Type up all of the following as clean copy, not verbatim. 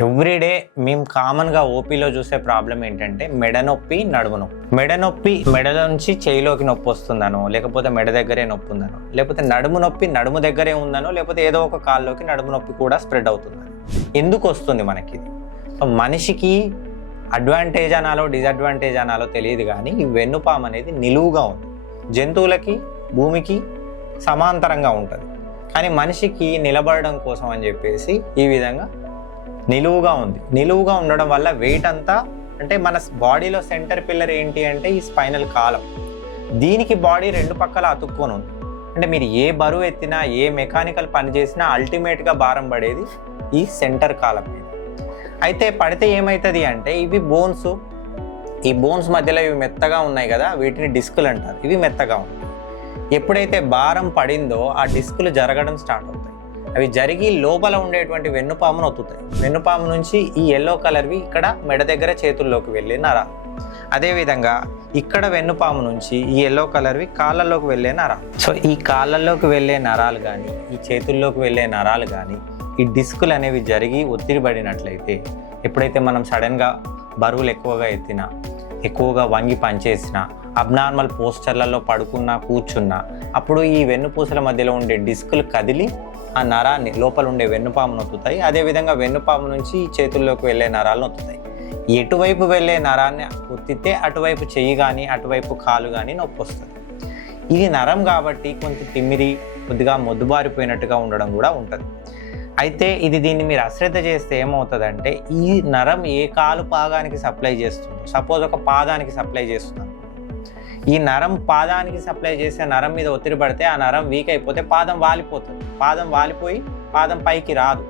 Everyday మేము కామన్గా ఓపీలో చూసే ప్రాబ్లం ఏంటంటే మెడ నొప్పి, నడుము నొప్పి. మెడ నొప్పి మెడ నుంచి చేయిలోకి నొప్పి వస్తుందనో, లేకపోతే మెడ దగ్గరే నొప్పి ఉందనో, లేకపోతే నడుము నొప్పి నడుము దగ్గరే ఉందనో, లేకపోతే ఏదో ఒక కాల్లోకి నడుము నొప్పి కూడా స్ప్రెడ్ అవుతుందని. ఎందుకు వస్తుంది మనకి ఇది? సో మనిషికి అడ్వాంటేజ్ అనాలో డిసడ్వాంటేజ్ అనాలో తెలియదు, కానీ ఈ వెన్నుపాము అనేది నిలువుగా ఉంది. జంతువులకి భూమికి సమాంతరంగా ఉంటుంది, కానీ మనిషికి నిలబడడం కోసం అని చెప్పేసి ఈ విధంగా నిలువుగా ఉంది. నిలువుగా ఉండడం వల్ల వెయిట్ అంతా, అంటే మన బాడీలో సెంటర్ పిల్లర్ ఏంటి అంటే ఈ స్పైనల్ కాలం. దీనికి బాడీ రెండు పక్కల అతుక్కొని ఉంది. అంటే మీరు ఏ బరువు ఎత్తినా, ఏ మెకానికల్ పని చేసినా అల్టిమేట్గా భారం పడేది ఈ సెంటర్ కాలం మీద. అయితే పడితే ఏమవుతుంది అంటే ఇవి బోన్స్, ఈ బోన్స్ మధ్యలో ఇవి మెత్తగా ఉన్నాయి కదా, వీటిని డిస్కులు అంటారు. ఇవి మెత్తగా ఉంటాయి. ఎప్పుడైతే భారం పడిందో ఆ డిస్కులు జరగడం స్టార్ట్ అవుతాయి. అవి జరిగి లోపల ఉండేటువంటి వెన్నుపామును ఒత్తుతాయి. వెన్నుపాము నుంచి ఈ ఎల్లో కలర్వి ఇక్కడ మెడ దగ్గర చేతుల్లోకి వెళ్ళే నరాలు. అదేవిధంగా ఇక్కడ వెన్నుపాము నుంచి ఈ ఎల్లో కలర్వి కాళ్ళల్లోకి వెళ్ళే నరాలు. సో ఈ కాళ్ళల్లోకి వెళ్ళే నరాలు కానీ, ఈ చేతుల్లోకి వెళ్ళే నరాలు కానీ, ఈ డిస్కులు అనేవి జరిగి ఒత్తిడి పడినట్లయితే, ఎప్పుడైతే మనం సడన్గా బరువులు ఎక్కువగా ఎత్తినా, ఎక్కువగా వంగి పనిచేసినా, అబ్నార్మల్ పోస్చర్లలో పడుకున్నా, కూర్చున్నా, అప్పుడు ఈ వెన్నుపూసల మధ్యలో ఉండే డిస్కులు కదిలి ఆ నరాన్ని, లోపల ఉండే వెన్నుపాము నొత్తుతాయి. అదేవిధంగా వెన్నుపాము నుంచి చేతుల్లోకి వెళ్ళే నరాలు నొత్తుతాయి. ఎటువైపు వెళ్ళే నరాన్ని ఒత్తితే అటువైపు చెయ్యి కానీ, అటువైపు కాలు కానీ నొప్పి వస్తుంది. ఇది నరం కాబట్టి కొంచెం తిమ్మిరి, కొద్దిగా మొద్దుబారిపోయినట్టుగా ఉండడం కూడా ఉంటుంది. అయితే దీన్ని మీరు అశ్రద్ధ చేస్తే ఏమవుతుందంటే, ఈ నరం ఏ కాలు పాదానికి సప్లై చేస్తుందో, సపోజ్ ఒక పాదానికి సప్లై చేస్తుంది, ఈ నరం పాదానికి సప్లై చేసే నరం మీద ఒత్తిడి పడితే ఆ నరం వీక్ అయిపోతే పాదం వాలిపోతుంది. పాదం వాలిపోయి పాదం పైకి రాదు.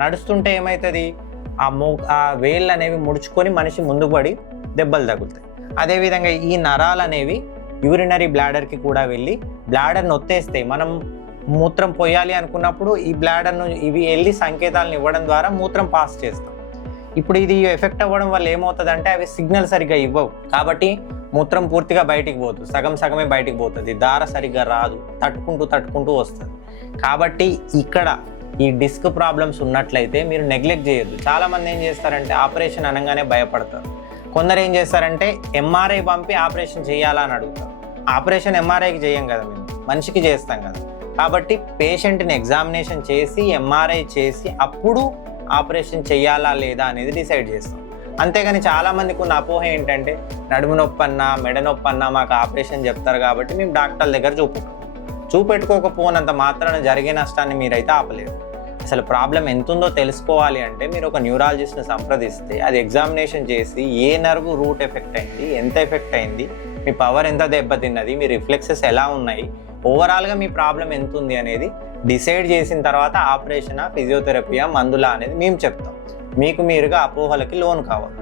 నడుస్తుంటే ఏమవుతుంది, ఆ వేళ్ళు అనేవి ముడుచుకొని మనిషి ముందుకు పడి దెబ్బలు తగులుతాయి. అదేవిధంగా ఈ నరాలు అనేవి యూరినరీ బ్లాడర్కి కూడా వెళ్ళి బ్లాడర్ నొత్తేస్తాయి. మనం మూత్రం పోయాలి అనుకున్నప్పుడు ఈ బ్లాడర్ను ఇవి వెళ్ళి సంకేతాలను ఇవ్వడం ద్వారా మూత్రం పాస్ చేస్తాం. ఇప్పుడు ఇది ఎఫెక్ట్ అవ్వడం వల్ల ఏమవుతుందంటే అవి సిగ్నల్ సరిగ్గా ఇవ్వవు, కాబట్టి మూత్రం పూర్తిగా బయటికి పోతుంది, సగమే బయటికి పోతుంది, దార సరిగ్గా రాదు, తట్టుకుంటూ వస్తుంది. కాబట్టి ఇక్కడ ఈ డిస్క్ ప్రాబ్లమ్స్ ఉన్నట్లయితే మీరు నెగ్లెక్ట్ చేయొద్దు. చాలామంది ఏం చేస్తారంటే ఆపరేషన్ అనగానే భయపడతారు. కొందరు ఏం చేస్తారంటే ఎంఆర్ఐ పంపి ఆపరేషన్ చేయాలా అని అడుగుతారు. ఆపరేషన్ ఎంఆర్ఐకి చేయం కదా, మేము మనిషికి చేస్తాం కదా. కాబట్టి పేషెంట్ని ఎగ్జామినేషన్ చేసి ఎంఆర్ఐ చేసి అప్పుడు ఆపరేషన్ చేయాలా లేదా అనేది డిసైడ్ చేస్తాం. అంతేగాని చాలామందికి ఉన్న అపోహ ఏంటంటే నడుము నొప్పి అన్నా, మెడ నొప్పి అన్నా మాకు ఆపరేషన్ చెప్తారు కాబట్టి మేము డాక్టర్ల దగ్గర చూపెట్టుకోకపోనంత మాత్రాన జరిగే నష్టాన్ని మీరైతే ఆపలేరు. అసలు ప్రాబ్లం ఎంతుందో తెలుసుకోవాలి అంటే మీరు ఒక న్యూరాలజిస్ట్ని సంప్రదిస్తే అది ఎగ్జామినేషన్ చేసి ఏ నర్వ్ రూట్ ఎఫెక్ట్ అయింది, ఎంత ఎఫెక్ట్ అయింది, మీ పవర్ ఎంత దెబ్బతిన్నది, మీ రిఫ్లెక్సెస్ ఎలా ఉన్నాయి, ఓవరాల్గా మీ ప్రాబ్లం ఎంత ఉంది అనేది డిసైడ్ చేసిన తర్వాత ఆపరేషనా, ఫిజియోథెరపీయా, మందులా అనేది మేము చెప్తాం. మీకు మీరుగా అపోహలకి లోన్ కావాలి.